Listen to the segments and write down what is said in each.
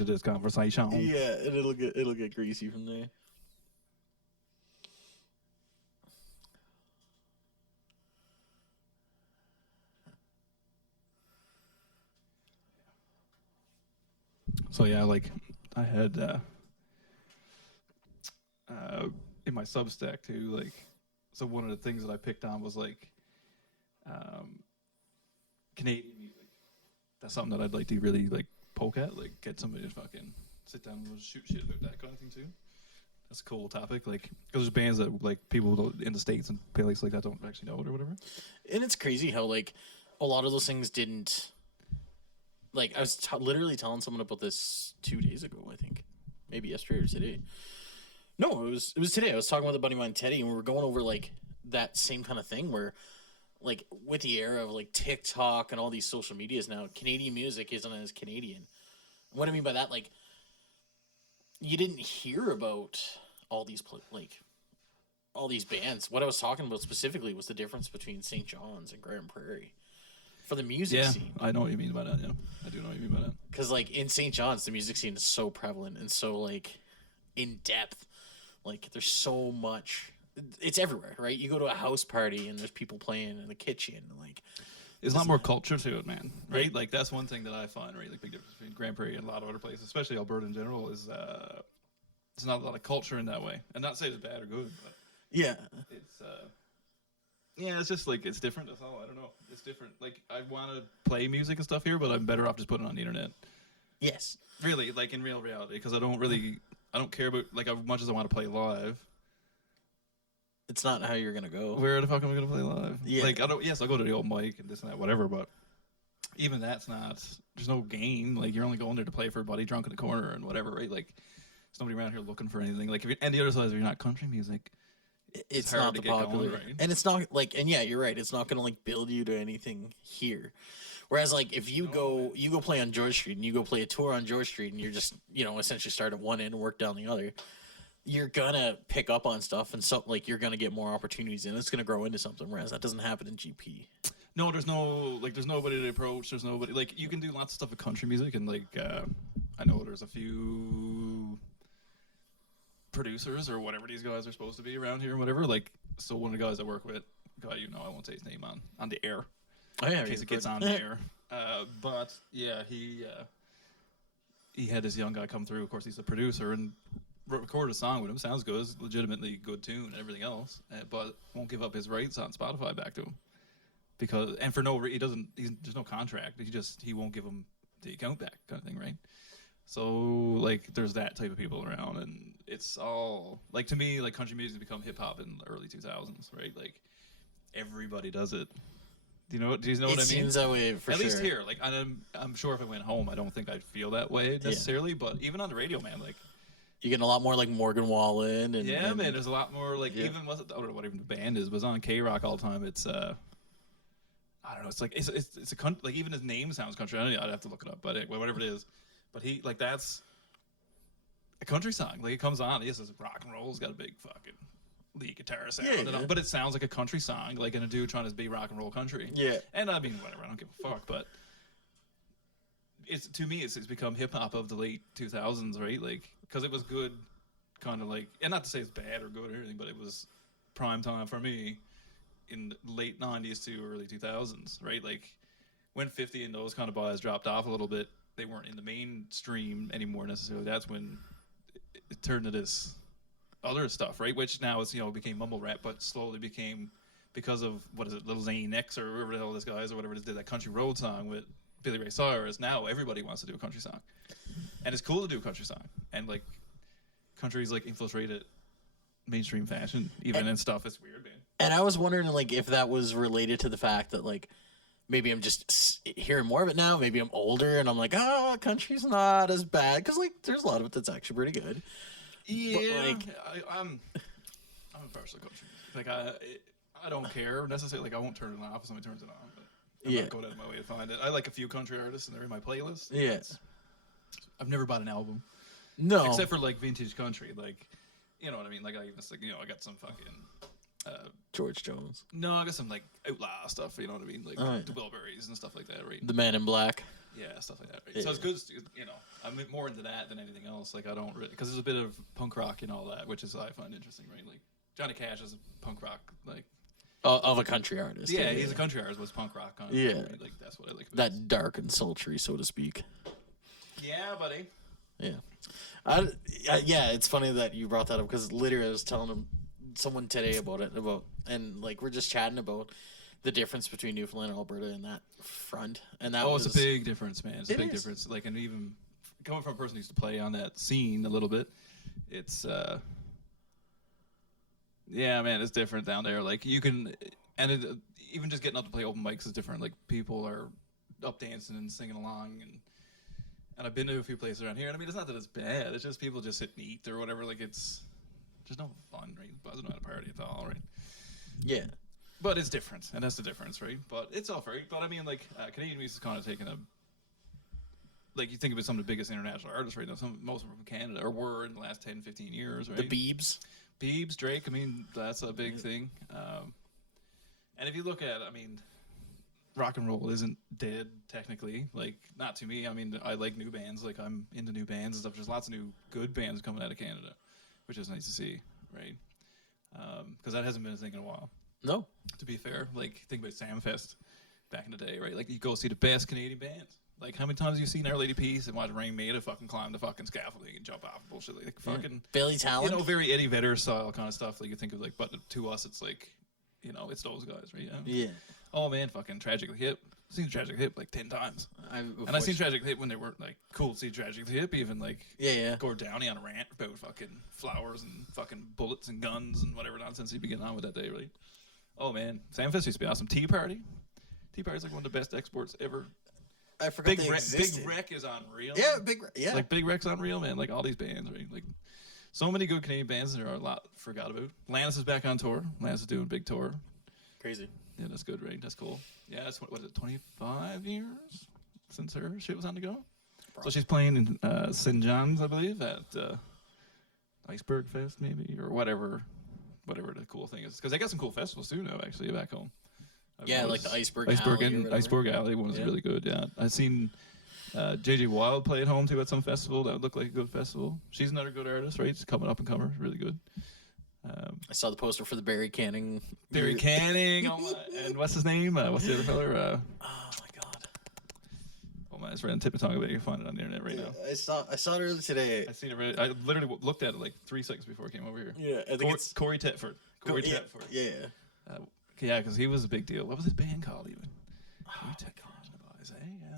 to this conversation. Yeah, and it'll get greasy from there. So yeah, like I had in my Substack too, like so one of the things that I picked on was like um, Canadian music. That's something that I'd like to really like poke at, like get somebody to fucking sit down and shoot shit about that kind of thing too. That's a cool topic, like because there's bands that like people in the States and places like that don't actually know it or whatever. And it's crazy how like a lot of those things didn't. Like I was literally telling someone about this 2 days ago, I think, maybe yesterday or today. No, it was today. I was talking with a buddy of mine, Teddy, and we were going over like that same kind of thing where, like, with the era of like TikTok and all these social medias now, Canadian music isn't as Canadian. What I mean by that, like, you didn't hear about all these like all these bands. What I was talking about specifically was the difference between St. John's and Grand Prairie for the music scene. I know what you mean by that. Yeah, I do know what you mean by that. Because like in St. John's, the music scene is so prevalent and so like in depth. Like there's so much. It's everywhere, right? You go to a house party and there's people playing in the kitchen. Like there's a lot more culture to it, man. Right? Like that's one thing that I find right, like big difference between Grand Prairie and a lot of other places, especially Alberta in general, is there's not a lot of culture in that way. And not to say it's bad or good, but yeah, it's yeah, it's just like it's different. That's all. I don't know. It's different. Like I want to play music and stuff here, but I'm better off just putting it on the internet. Yes, really, like in real reality, because I don't care about like as much as I want to play live. It's not how you're gonna go. Where the fuck am I gonna play live? Yeah, like I don't. Yes, I'll go to the old mic and this and that, whatever. But even that's not. There's no gain. Like you're only going there to play for a buddy drunk in the corner and whatever, right? Like there's nobody around here looking for anything. Like if and the other side is if you're not country music. It's not the popular, going, right? And it's not like, and yeah, you're right. It's not gonna like build you to anything here. Whereas like if you go play on George Street and you go play a tour on George Street and you're just essentially start at one end and work down the other, you're gonna pick up on stuff and so like you're gonna get more opportunities and it's gonna grow into something. Whereas that doesn't happen in GP. No, there's nobody to approach. There's nobody like you can do lots of stuff with country music and like I know there's a few producers or whatever these guys are supposed to be around here and whatever. Like, so one of the guys I work with, guy I won't say his name on the air. Oh yeah, in case it gets on the air. But yeah, he had this young guy come through. Of course, he's a producer and recorded a song with him. Sounds good, it's legitimately good tune and everything else. But won't give up his rights on Spotify back to him because and for no reason there's no contract. He won't give him the account back kind of thing, right? So like there's that type of people around and it's all like to me like country music become hip hop in the early 2000s, right? Like everybody does it. Do you know what I mean? It seems that way for sure. At least here, like I'm sure if I went home, I don't think I'd feel that way necessarily. Yeah. But even on the radio, man, like you get a lot more like Morgan Wallen and man, there's a lot more like even I don't know what even the band is, but it's on K Rock all the time. It's I don't know. It's like it's a country, like even his name sounds country. I'd have to look it up, but whatever it is. But he like that's a country song. Like it comes on, yes, it's rock and roll. It's got a big fucking lead guitar sound, but it sounds like a country song, like in a dude trying to be rock and roll country. Yeah, and I mean whatever, I don't give a fuck. But it's to me, it's become hip hop of the late 2000s, right? Like because it was good, kind of like, and not to say it's bad or good or anything, but it was prime time for me in the late 90s to early 2000s, right? Like when 50 and those kind of guys dropped off a little bit. They weren't in the mainstream anymore necessarily. That's when it turned to this other stuff, right? Which now is became mumble rap, but slowly became because of what is it, Little Zane X or whoever the hell this guy is or whatever it is did that country road song with Billy Ray Cyrus. Now everybody wants to do a country song, and it's cool to do a country song, and like country's like infiltrated mainstream fashion even and stuff. It's weird, man. And I was wondering like if that was related to the fact that like. Maybe I'm just hearing more of it now. Maybe I'm older and I'm like, oh, country's not as bad. Because, like, there's a lot of it that's actually pretty good. Yeah. But, like, I'm a partial country. Like, I don't care necessarily. Like, I won't turn it off if somebody turns it on. But I'm not going out of my way to find it. I like a few country artists and they're in my playlist. Yeah. I've never bought an album. No. Except for, like, vintage country. Like, you know what I mean? Like, I got some fucking... George Jones. No, I got some like outlaw stuff. You know what I mean, like the Wilburys and stuff like that, right? The Man in Black. Yeah, stuff like that. Right? So it's good, you know. I'm more into that than anything else. Like I don't really, because there's a bit of punk rock and all that, which is I find interesting, right? Like Johnny Cash is a punk rock, like of a country artist. yeah, he's a country artist, was punk rock kind of Yeah. thing, right? Like that's what I like about That dark and sultry, so to speak. Yeah, buddy. Yeah, yeah. It's funny that you brought that up because literally I was telling someone today about it and like we're just chatting about the difference between Newfoundland and Alberta in that front, and that it's a big difference, man. It's a big is. difference. Like, and even coming from a person who used to play on that scene a little bit, it's yeah, man, it's different down there. Like you can, and even just getting up to play open mics is different. Like people are up dancing and singing along, and I've been to a few places around here. And I mean, it's not that it's bad. It's just people just sit and eat or whatever. Like it's just no fun, right? Buzzing at a party at all, right? Yeah. But it's different, and that's the difference, right? But it's all right. But I mean, like Canadian music's kind of taken a, like you think about some of the biggest international artists right now. Most of them from Canada, or were in the last 10, 15 years, right? The Biebs, Drake. I mean, that's a big thing. And if you look at, I mean, rock and roll isn't dead technically. Like not to me. I mean, I like new bands. Like I'm into new bands and stuff. There's lots of new good bands coming out of Canada, which is nice to see, right? Because that hasn't been a thing in a while. No. To be fair, like think about Samfest back in the day, right? Like you go see the best Canadian bands. Like how many times have you seen Our Lady Peace and watch Rain Maida fucking climb the fucking scaffolding and jump off bullshit like fucking Billy Talent. You know, very Eddie Vedder style kind of stuff. Like you think of like, but to us, it's like, you know, it's those guys, right? Yeah. Oh man, fucking Tragically Hip. I've seen Tragically Hip like 10 times. I've seen Tragically Hip when they weren't like cool to see Tragically Hip, even like Gord Downey on a rant about fucking flowers and fucking bullets and guns and whatever nonsense he'd be getting on with that day, right? Oh man, Samfest used to be awesome. Tea Party. Tea Party's like one of the best exports ever. I forgot they existed. Big Wreck is unreal. Yeah, Like Big Wreck's unreal, man. Like all these bands, right? Like so many good Canadian bands there are a lot forgot about. Lannis is back on tour. Lannis is doing a big tour. Crazy. Yeah, that's good, right? That's cool. Yeah, that's what was it, 25 years since her shit was on the go? Probably. So she's playing in St. John's, I believe, at Iceberg Fest, maybe, or whatever the cool thing is. Because they got some cool festivals too now, actually, back home. Yeah, like the Iceberg Alley one was really good. Yeah, I've seen JJ Wild play at home too at some festival that would look like a good festival. She's another good artist, right? She's coming up and comer, really good. I saw the poster for the Barry Canning. Barry Canning, and what's his name? What's the other fella? Oh my god! Oh man, it's right on tip of tongue. I bet you can find it on the internet right now. I saw it earlier today. I seen it. I literally looked at it like 3 seconds before I came over here. Yeah, I think it's Corey Tetford. Tetford. Yeah. Yeah, because he was a big deal. What was his band called even? Oh my god! Yeah.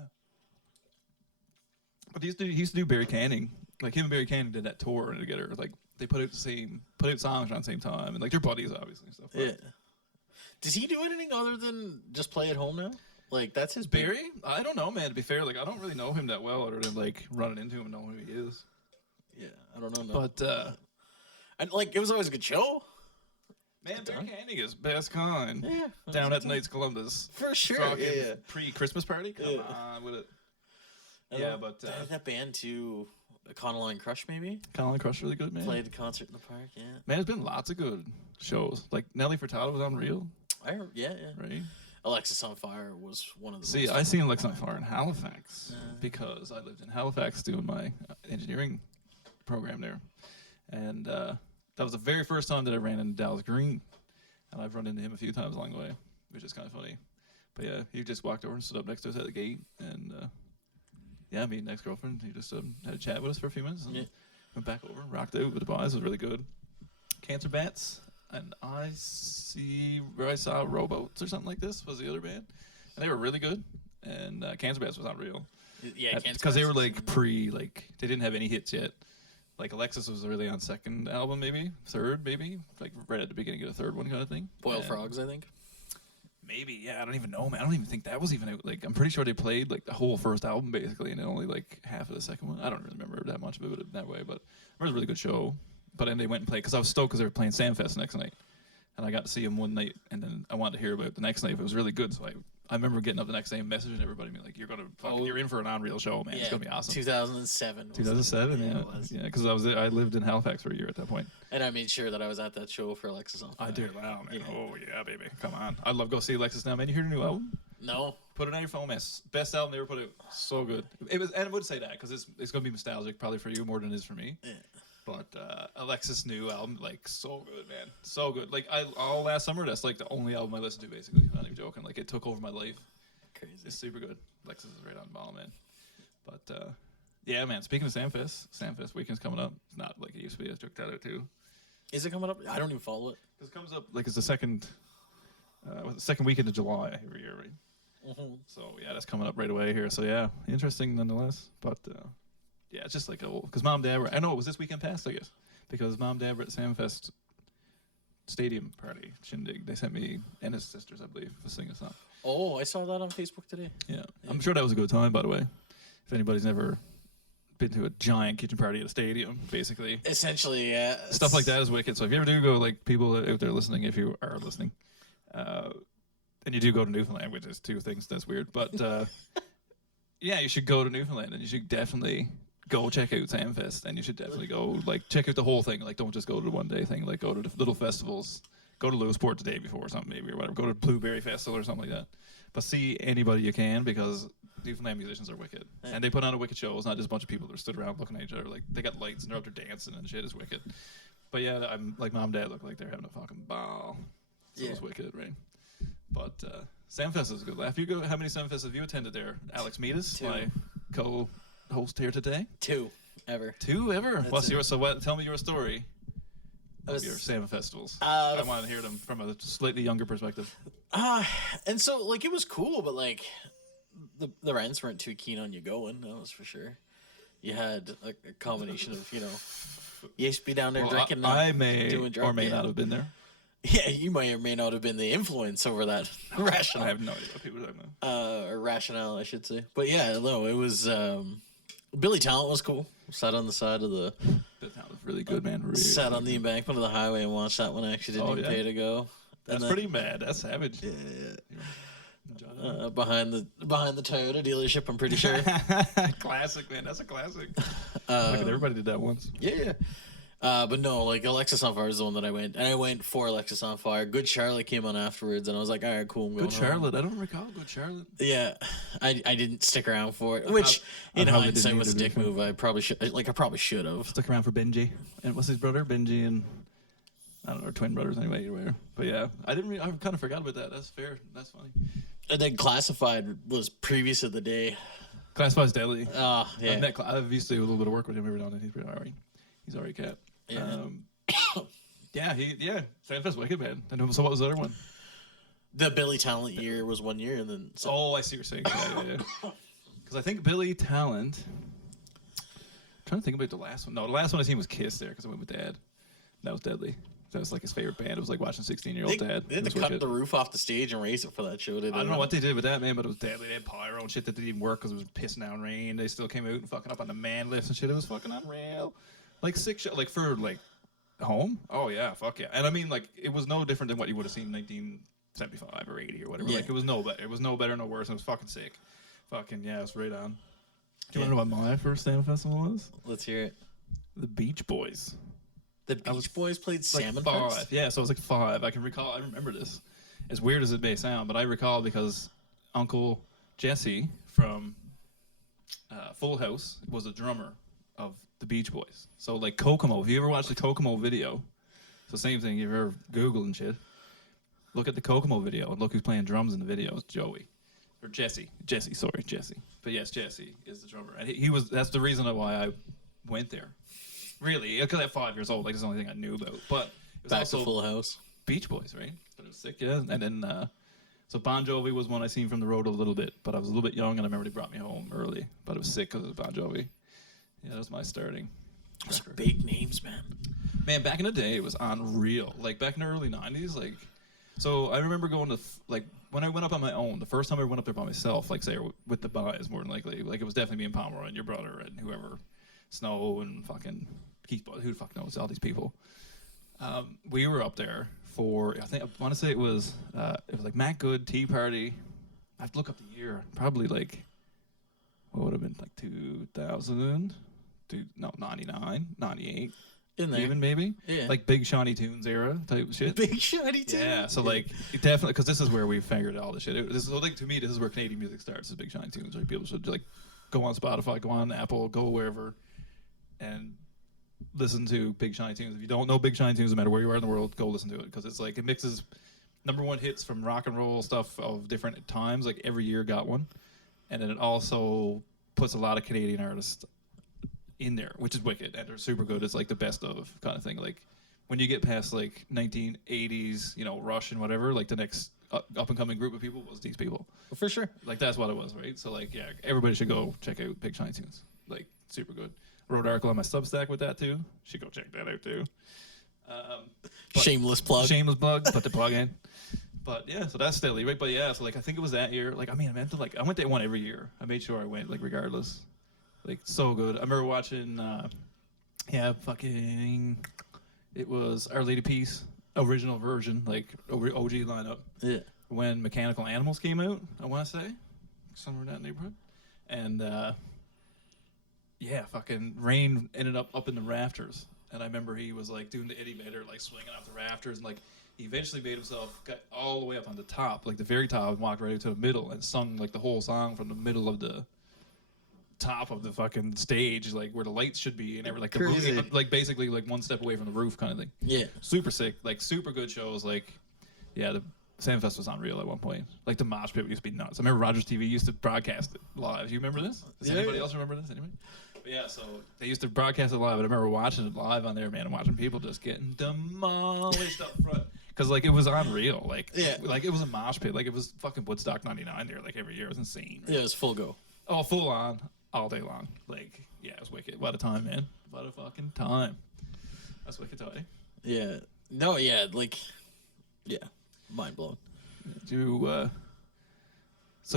But he used to do Barry Canning. Like him and Barry Canning did that tour together. Like they put out songs around the same time, and like they're buddies, obviously. And stuff. Yeah. Does he do anything other than just play at home now? Like that's his Barry? I don't know, man. To be fair, like I don't really know him that well, other than like running into him and knowing who he is. Yeah, I don't know. But and like it was always a good show. Man, Barry Canning is best kind. Yeah. Down at Knights Columbus. For sure. Yeah. Pre-Christmas party? Come on with it. Yeah, but that band too, Econoline Crush maybe? Econoline Crush really good, man. Played the concert in the park, yeah. Man, there's been lots of good shows. Like Nelly Furtado was unreal. I heard, yeah. Right? Alexis on Fire was one of the See, I seen Alexis on Fire in Halifax because I lived in Halifax doing my engineering program there. And that was the very first time that I ran into Dallas Green. And I've run into him a few times along the way, which is kind of funny. But yeah, he just walked over and stood up next to us at the gate. And yeah, me and ex-girlfriend, he just had a chat with us for a few minutes. And went back over, rocked out with the boys. It was really good. Cancer Bats. And I saw Rowboats or something like this was the other band. And they were really good. And Cancer Bats was not real. Yeah, because they were like they didn't have any hits yet. Like Alexis was really on second album, maybe third, maybe like right at the beginning of the third one, kind of thing. Boiled Frogs, I think. Maybe, yeah. I don't even know, man. I don't even think that was even out. Like I'm pretty sure they played like the whole first album basically, and then only like half of the second one. I don't really remember that much of it that way, but it was a really good show. But then they went and played because I was stoked because they were playing Samfest the next night, and I got to see them one night, and then I wanted to hear about it the next night. It was really good, so I remember getting up the next day and messaging everybody, being like, you're in for an unreal show, man. Yeah, it's gonna be awesome. 2007. 2007, yeah, because I lived in Halifax for a year at that point. And I made sure that I was at that show for Alexis on Fire. I did, wow, man. Yeah. Oh yeah, baby, come on. I'd love to go see Alexis now, man. You hear the new album? No. Put it on your phone, man. Best album they ever put out. So good. It was, and I would say that because it's gonna be nostalgic probably for you more than it is for me. Yeah. But Alexis' new album, like, so good, man. So good. Like, all last summer, that's like the only album I listened to, basically. I'm not even joking. Like, it took over my life. Crazy. It's super good. Alexis is right on the ball, man. But yeah, man. Speaking of Samfest weekend's coming up. It's not like it used to be. I took that out too. Is it coming up? I don't even follow it. Because it comes up like it's the second weekend of July every year, right? Mm-hmm. So yeah, that's coming up right away here. So yeah, interesting nonetheless. But yeah, it's just like because Mom and Dad were, I know it was this weekend past, I guess, because Mom and Dad were at Samfest stadium party shindig. They sent me and his sisters, I believe, to sing a song. Oh, I saw that on Facebook today. Yeah, I'm sure that was a good time, by the way. If anybody's never been to a giant kitchen party at a stadium, basically. Essentially, yeah. Stuff like that is wicked. So if you ever do go, like people out there listening, if you are listening, and you do go to Newfoundland, which is two things that's weird, but yeah, you should go to Newfoundland and you should definitely go check out Samfest, and you should definitely go like check out the whole thing. Like, don't just go to the one day thing. Like, go to the little festivals. Go to Lewisport the day before or something, maybe, or whatever. Go to Blueberry Festival or something like that. But see anybody you can, because Newfoundland musicians are wicked. And they put on a wicked show. It's not just a bunch of people that stood around looking at each other. Like, they got lights and they're up there dancing and shit. It's wicked. But yeah, I'm like, Mom and Dad look like they're having a fucking ball. So it's wicked, right? But Samfest is a good laugh. You go. How many Samfests have you attended there? Alex Meadus, my co-host here today. 2 ever. 2 ever? What's yours? So what? Tell me your story. Of your Salmon festivals. I want to hear them from a slightly younger perspective. And so like it was cool, but like the rents weren't too keen on you going. That was for sure. You had a combination of you used to be down there drinking. I may or may not have been there. Yeah, you may or may not have been the influence over that rationale. I have no idea what people are talking about. Or rationale, I should say. But yeah, no, it was Billy Talent was cool. Sat on the side of the. Billy Talent was really good, man. Really sat on the embankment of the highway and watched that one. I actually didn't even pay to go. That's pretty mad. That's savage. Yeah. Behind the Toyota dealership, I'm pretty sure. Classic, man. That's a classic. Everybody did that once. Yeah. But no, like Alexis on Fire is the one that I went, and I went for Alexis on Fire. Good Charlotte came on afterwards, and I was like, all right, cool. I'm going Good Charlotte. Home. I don't recall Good Charlotte. Yeah, I didn't stick around for it, which in hindsight was a dick move. I probably should have stuck around for Benji, and what's his brother? Benji and I don't know, twin brothers anyway. But yeah, I kind of forgot about that. That's fair. That's funny. And then Classified was previous of the day. Classified's deadly. Yeah. I've used to do a little bit of work with him every now and then. He's pretty alright. He's alright cat. Yeah. Samfest wicked, man. And so what was the other one? The Billy Talent year was 1 year, and then I see what you're saying. Yeah. Because I think Billy Talent. I'm trying to think about the last one. No, the last one I seen was Kiss there because I went with Dad. That was deadly. That was like his favorite band. It was like watching 16-year-old Dad. They had to cut the roof off the stage and raise it for that show. I don't know what they did with that, man, but it was deadly. They had pyro and shit that didn't even work because it was pissing down rain. They still came out and fucking up on the man lifts and shit. It was fucking unreal. Like sick shit. Like for like home. Oh yeah, fuck yeah. And I mean, like it was no different than what you would have seen in 1975 or 80 or whatever. Yeah. Like it was no better. It was no better, no worse. It was fucking sick. Fucking yeah, it was right on. Do you want to know what my first Salmon festival was? Let's hear it. The Beach Boys. The Beach Boys played Salmon Fest? Yeah, so I was like 5. I remember this. As weird as it may sound, but I recall because Uncle Jesse from Full House was a drummer of the Beach Boys. So like Kokomo, if you ever watched the Kokomo video, so same thing, if you're ever Googling shit, look at the Kokomo video and look who's playing drums in the video. It's Joey. Or Jesse. Jesse. But yes, Jesse is the drummer. And he was, that's the reason why I went there. Really, because at 5 years old, like, it's the only thing I knew about. But it was Back also to Full House. Beach Boys, right? But it was sick, yeah. And then, so Bon Jovi was one I seen from the road a little bit, but I was a little bit young, and I remember they brought me home early. But it was sick because it was Bon Jovi. Yeah, that was my starting. Those are big names, man. Man, back in the day, it was unreal. Like, back in the early 90s, like, so I remember going to, like, when I went up on my own, the first time I went up there by myself, like, say, with the boys, more than likely, like, it was definitely me and Pomeroy and your brother and whoever, Snow and fucking Keith, who the fuck knows, all these people. We were up there for, I want to say it was like Matt Good, Tea Party. I have to look up the year. Probably like, what would have been, like 2000? 99, 98. In there. even maybe. Yeah. Like Big Shiny Tunes era type shit. Big Shiny Tunes. Yeah, so like it definitely, because this is where we figured all this shit. This is like, to me, this is where Canadian music starts. Is Big Shiny Tunes. Like people should like go on Spotify, go on Apple, go wherever, and listen to Big Shiny Tunes. If you don't know Big Shiny Tunes, no matter where you are in the world, go listen to it, because it's like it mixes #1 hits from rock and roll stuff of different times. Like every year got one, and then it also puts a lot of Canadian artists in there, which is wicked, and they're super good. It's like the best of kind of thing. Like when you get past like 1980s, you know, Rush and whatever, like the next up and coming group of people was these people. For sure. Like that's what it was, right? So like, yeah, everybody should go check out Big Shiny Tunes. Like super good. Wrote an article on my Substack with that too. Should go check that out too. Shameless plug. Shameless plug. Put the plug in. But yeah, so that's steadily, right? But yeah, so like I think it was that year. Like I mean, I went to one every year. I made sure I went, like regardless. Like so good. I remember watching. It was Our Lady Peace original version, like OG lineup. Yeah. When Mechanical Animals came out, I want to say somewhere in that neighborhood, and fucking Rain ended up in the rafters, and I remember he was like doing the Eddie Vedder, like swinging off the rafters, and like he eventually made himself got all the way up on the top, like the very top, and walked right to the middle and sung like the whole song from the middle of the top of the fucking stage, like where the lights should be, and like the roof, like basically like one step away from the roof kind of thing. Yeah. Super sick, like super good shows. Like, yeah, the Sandfest was unreal at one point. Like the mosh pit used to be nuts. I remember Rogers TV used to broadcast it live. You remember this? Does anybody else remember this? Anybody? But yeah, so they used to broadcast it live, and I remember watching it live on there, man, and watching people just getting demolished up front. Because, like, it was unreal. Like, like, it was a mosh pit. Like, it was fucking Woodstock 99 there, like, every year. It was insane. Right? Yeah, it was full go. Oh, full on, all day long. Like, yeah, it was wicked. What a time, man. What a fucking time. That's wicked to you. Yeah. No, yeah, like, yeah. Mind blown. So,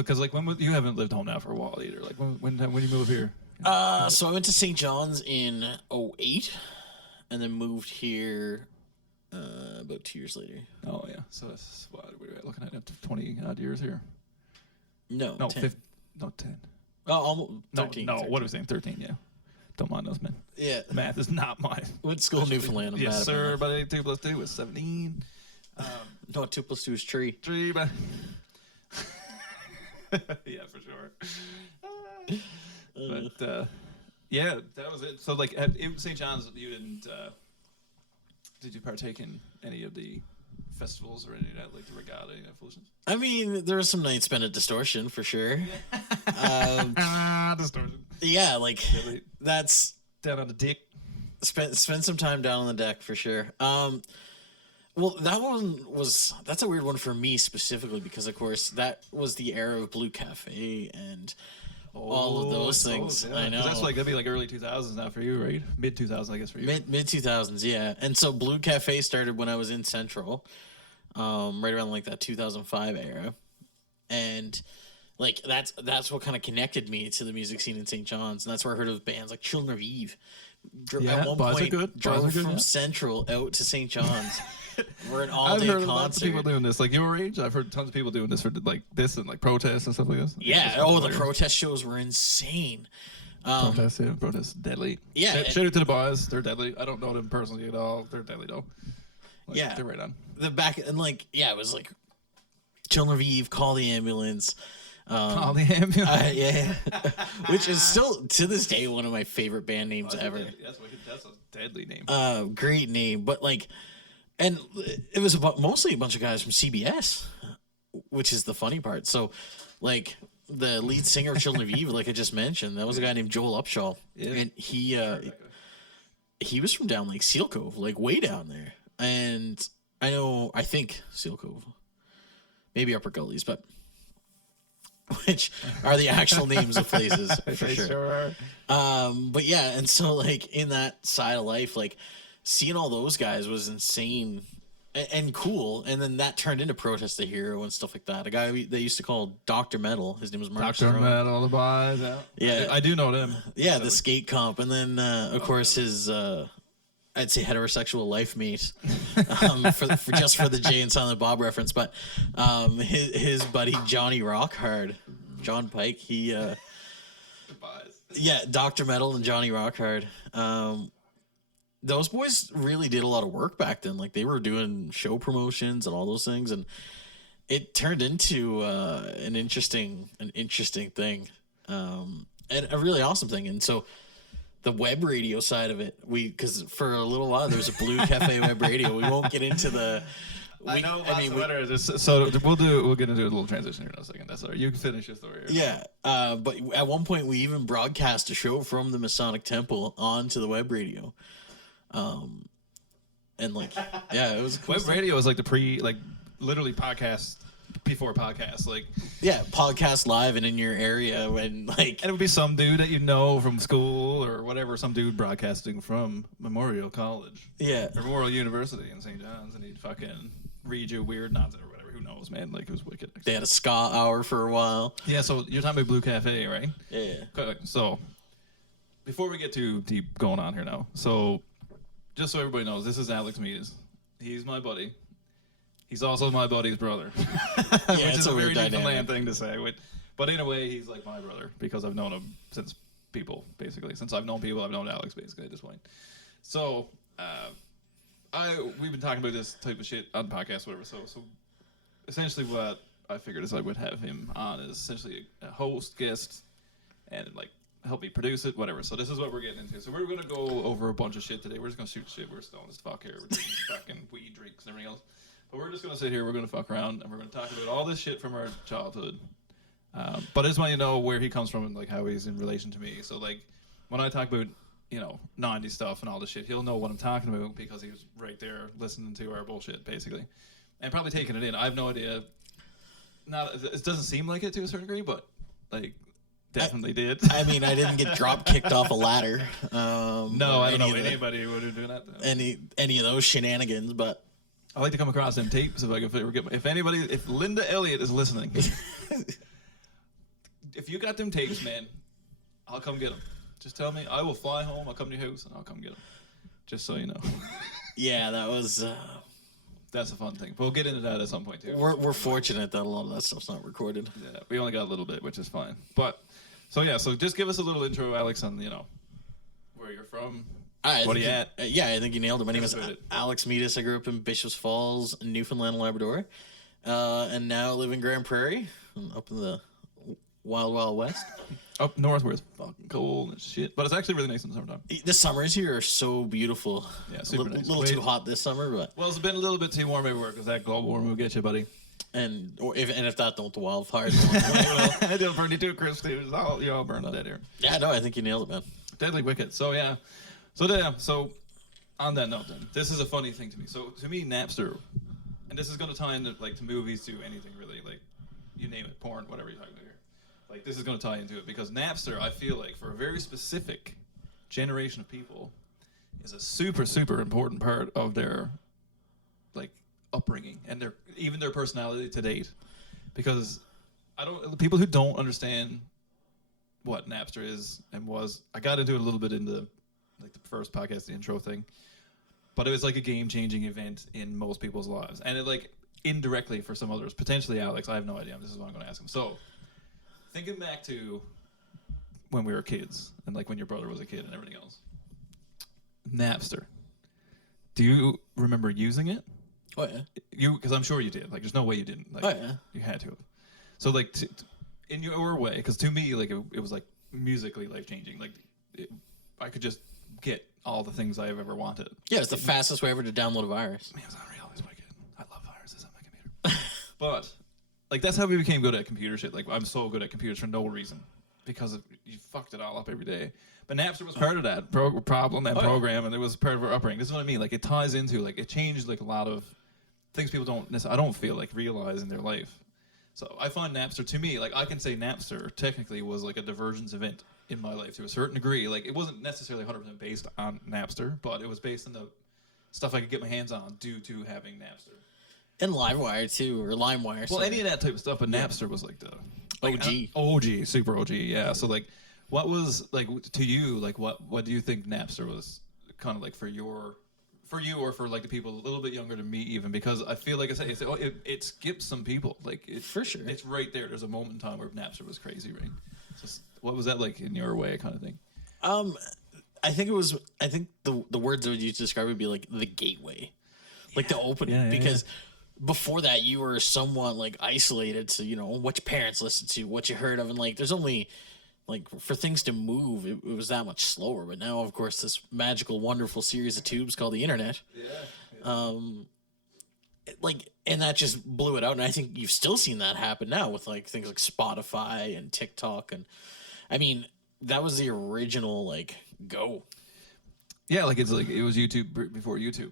because, like, you haven't lived home now for a while either. Like, when you move here? So I went to St. John's in 2008, and then moved here about 2 years later. Oh, yeah. So that's what we're looking at 20 odd years here. No, 10. 10. Oh, almost 13. No, 13. what are we saying? 13, yeah. Don't mind those, man. Yeah. Math is not mine. Went to school in Newfoundland. I'm yes, mad sir. about But 2 plus 2 is 17. no, 2 plus 2 is 3. 3, but... yeah, for sure. But, yeah, that was it. So, like, at St. John's, you didn't... did you partake in any of the festivals or any of that, like the regatta, any of that foolishness? I mean, there was some nights spent at Distortion, for sure. Distortion. Yeah, like, that's... Down on the dick. Spend some time down on the deck, for sure. Well, that's a weird one for me specifically, because, of course, that was the era of Blue Cafe and all of those things. Yeah. I know. That'd be like early 2000s now for you, right? Mid 2000s, I guess, for you. Mid 2000s, yeah. And so Blue Cafe started when I was in Central, right around like that 2005 era, and like that's what kind of connected me to the music scene in St. John's, and that's where I heard of bands like Children of Eve. At one point, drove from Central out to St. John's. We're an all-day concert. I've heard lots of people doing this, like your age. I've heard tons of people doing this for like this and like protests and stuff like this. Yeah. Oh, the protest shows were insane. Protests, deadly. Yeah. Shout out to the boys. They're deadly. I don't know them personally at all. They're deadly though. Like, yeah. They're right on. It was like Children of Eve, Call the Ambulance. Call the Ambulance. Yeah. Which is still to this day one of my favorite band names ever. That's a deadly name. Great name, but like. And it was mostly a bunch of guys from CBS, which is the funny part. So, like, the lead singer of Children of Eve, like I just mentioned, that was a guy named Joel Upshaw. Yeah. And he was from down like Seal Cove, like way down there. And I think Seal Cove, maybe Upper Gullies, but which are the actual names of places for sure. But yeah, and so like in that side of life, like, seeing all those guys was insane and cool, and then that turned into Protest the Hero and stuff like that. A guy they used to call Dr. Metal. His name was Mark Dr. Metal, the boys. Yeah, I do know them. Yeah, the skate comp, and then of course his I'd say heterosexual life mate, for just for the Jay and Silent Bob reference, but his buddy Johnny Rockhard, John Pike. He Dr. Metal and Johnny Rockhard. those boys really did a lot of work back then. Like they were doing show promotions and all those things, and it turned into an interesting thing, and a really awesome thing. And so the web radio side of it, because for a little while there's a Blue Cafe web radio. We won't get into the. I know. So we'll get into a little transition here in a second. That's all right. You can finish your story. Yeah, but at one point we even broadcast a show from the Masonic Temple onto the web radio, and like, yeah, it was a cool web stuff. radio was like literally podcast before podcast, like Yeah, podcast live and in your area when like, and it would be some dude that you know from school or whatever, some dude broadcasting from Memorial College, yeah, or Memorial University in St. John's, and he'd fucking read you weird nonsense or whatever. Who knows, man? Like it was wicked. they had a ska hour for a while. Yeah, so you're talking about Blue Cafe, right? Yeah. Okay, so before we get too deep going on here now, so just so everybody knows, this is Alex Meadus. He's my buddy. He's also my buddy's brother, which is a very Newfoundland thing to say. But in a way, he's like my brother because I've known him since I've known people, I've known Alex basically at this point. So we've been talking about this type of shit on podcasts, whatever. So essentially, what I figured is I would have him on is essentially a host, guest, and like help me produce it, whatever. So this is what we're getting into. So we're gonna go over a bunch of shit today. We're just gonna shoot shit. We're stoned as fuck here. We're drinking fucking weed, drinks, and everything else. But we're just gonna sit here. We're gonna fuck around, and we're gonna talk about all this shit from our childhood. But I just want you to know where he comes from and like how he's in relation to me. So like when I talk about 90s stuff and all this shit, he'll know what I'm talking about because he was right there listening to our bullshit basically, and probably taking it in. I have no idea. It doesn't seem like it to a certain degree, but like. Definitely did. I mean, I didn't get drop kicked off a ladder. No, I don't know anybody who would have done that. Though. Any of those shenanigans, but I like to come across them tapes if I could get. If Linda Elliott is listening, if you got them tapes, man, I'll come get them. Just tell me. I will fly home. I'll come to your house and I'll come get them. Just so you know. Yeah, that was. That's a fun thing. But we'll get into that at some point too. We're fortunate that a lot of that stuff's not recorded. Yeah, we only got a little bit, which is fine. But so just give us a little intro, Alex, on where you're from. What are you at? Yeah, I think you nailed it. My name is Alex Meadus. I grew up in Bishops Falls, Newfoundland, Labrador, and now live in Grand Prairie, up in the Wild Wild West. Up north where it's fucking cold and shit, but it's actually really nice in the summertime. The summers here are so beautiful. Yeah, super nice. A little too hot this summer, but well, it's been a little bit too warm everywhere because that global warming will get you, buddy. If that don't, the wildfires. They'll burn you too, Chris. You're all burned dead here. Yeah, no, I think you nailed it, man. Deadly wicked. So yeah, so on that note, then this is a funny thing to me. So to me, Napster, and this is going to tie into like to movies, to anything really, like you name it, porn, whatever you're talking about here. Like this is going to tie into it because Napster, I feel like for a very specific generation of people, is a super super important part of their like upbringing and their personality to date. Because people who don't understand what Napster is and was, I got into it a little bit in the first podcast, the intro thing, but it was like a game-changing event in most people's lives, and it like indirectly for some others, potentially Alex. I have no idea. This is what I'm going to ask him. So. Thinking back to when we were kids and like when your brother was a kid and everything else. Napster. Do you remember using it? Oh yeah. Because I'm sure you did. Like, there's no way you didn't. Like, oh yeah. You had to have. So like, in your way, because to me, like it was like musically life changing. Like, I could just get all the things I've ever wanted. Yeah, it's the fastest way ever to download a virus. Man, it was unreal. It was wicked. I love viruses on my computer. But. Like, that's how we became good at computer shit. Like, I'm so good at computers for no reason. Because you fucked it all up every day. But Napster was part of that problem and program, and it was part of our upbringing. This is what I mean. Like, it ties into, like, it changed, like, a lot of things people I don't feel like realize in their life. So I find Napster, to me, like, I can say Napster technically was, like, a divergence event in my life to a certain degree. Like, it wasn't necessarily 100% based on Napster, but it was based on the stuff I could get my hands on due to having Napster. And LimeWire too, or LimeWire. Well, any of that type of stuff, but Napster was like the OG, super OG, yeah. So like, what was like to you? Like, what do you think Napster was kind of like for you or for like the people a little bit younger than me even? Because I feel like it skips some people. Like for sure, it's right there. There's a moment in time where Napster was crazy, right? So what was that like in your way, kind of thing? I think the words I would use to describe it would be like the gateway, like the opening, because before that you were somewhat like isolated to, you know, what your parents listened to, what you heard of, and like there's only like for things to move, it was that much slower. But now, of course, this magical, wonderful series of tubes called the internet, like, and that just blew it out. And I think you've still seen that happen now with like things like Spotify and TikTok, and I mean that was the original like go. Yeah, like it was YouTube before YouTube.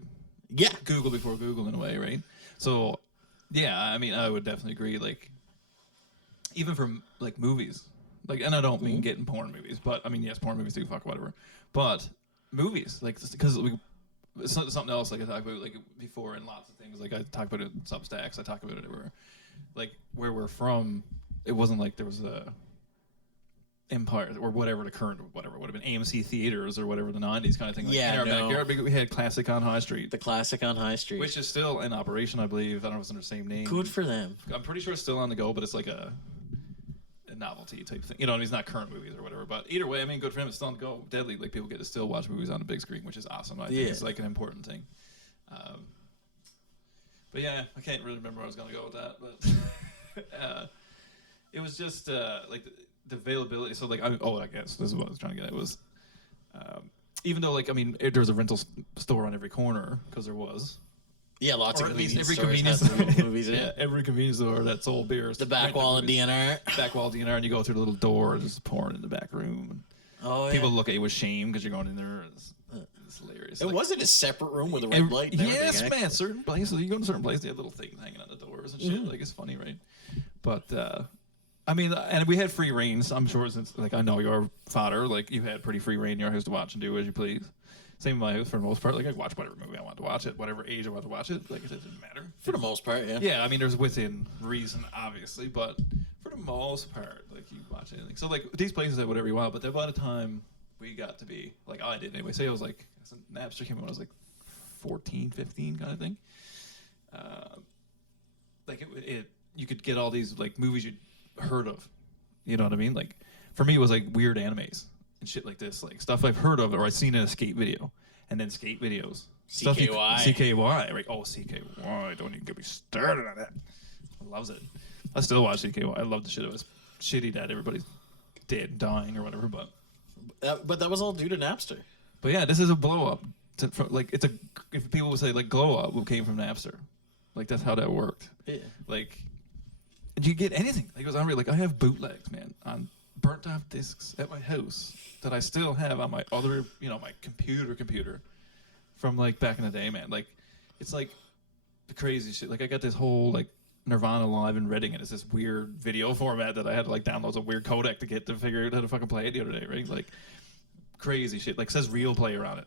Yeah, Google before Google in a way, right? So, yeah, I mean, I would definitely agree. Like, even from like movies, like, and I don't mean getting porn movies, but I mean, yes, porn movies do, fuck whatever. But movies, like, because it's something else. Like I talked about like before, and lots of things. Like I talked about it in Substacks. I talked about it everywhere. Like where we're from, it wasn't like there was a Empire or whatever the current whatever would have been AMC theaters or whatever the 90s kind of thing. Like yeah, in our backyard, we had Classic on High Street. The Classic on High Street, which is still in operation, I believe. I don't know if it's under the same name. Good for them. I'm pretty sure it's still on the go, but it's like a novelty type thing. You know, I mean, it's not current movies or whatever. But either way, I mean, good for him. It's still on the go. Deadly. Like people get to still watch movies on the big screen, which is awesome. I think it's like an important thing. But yeah, I can't really remember where I was going to go with that. But it was just like the availability. So like, I guess this is what I was trying to get at was. Even though, like, I mean, there was a rental store on every corner because there was. Yeah, lots of convenience every stores convenience store. Movies in yeah, it. every convenience store that sold beers. The back wall of DNR. Back wall of DNR, and you go through the little door, and there's porn in the back room. And people look at you with shame because you're going in there. It's hilarious. It wasn't a separate room with a red light. And yes, man. Certain places, you go to certain places, they have little things hanging on the doors and shit. Like, it's funny, right? But I mean, and we had free reign. So I'm sure since, like, I know your father, like, you had pretty free reign in your house to watch and do as you please. Same in my house for the most part. Like, I watch whatever movie I want to watch at whatever age I want to watch it. Like, it doesn't matter. For the most part, yeah. Yeah, I mean, there's within reason, obviously, but for the most part, like, you watch anything. So, like, these places have whatever you want, but then by the time we got to be, like, I did anyway. Say I was like, Napster came out when I was like 14, 15 kind of thing. Like, you could get all these, like, movies you'd heard of. You know what I mean? Like, for me, it was like weird animes and shit like this, like stuff I've heard of or I've seen in a skate video, and then skate videos. CKY. CKY, right? Oh, CKY! Don't even get me started on that. I loves it. I still watch CKY. I love the shit. It was shitty that everybody's dead, dying, or whatever. But that was all due to Napster. But yeah, this is a blow up. Like it's a. If people would say like glow up, what came from Napster, like that's how that worked. Yeah. Like, and you get anything. Like it was unreal. Like I have bootlegs, man, on burnt off discs at my house that I still have on my other, you know, my computer from like back in the day, man. Like it's like the crazy shit. Like I got this whole like Nirvana live in Reading, and it's this weird video format that I had to like download a weird codec to get to figure out how to fucking play it the other day, right? Like crazy shit. Like it says Real Player on it.